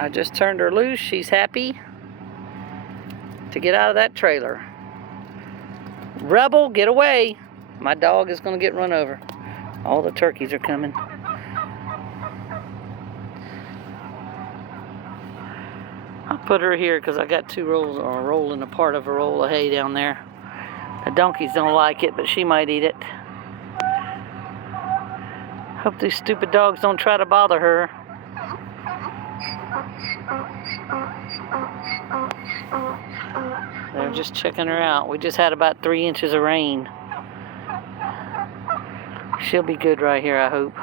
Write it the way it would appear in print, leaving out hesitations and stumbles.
I just turned her loose. She's happy to get out of that trailer. Rebel, get away. My dog is going to get run over. All the turkeys are coming. I'll put her here because I got 2 rolls, or a roll and a part of a roll of hay down there. The donkeys don't like it, but she might eat it. Hope these stupid dogs don't try to bother her. They're just checking her out. We just had about 3 inches of rain. She'll be good right here, I hope.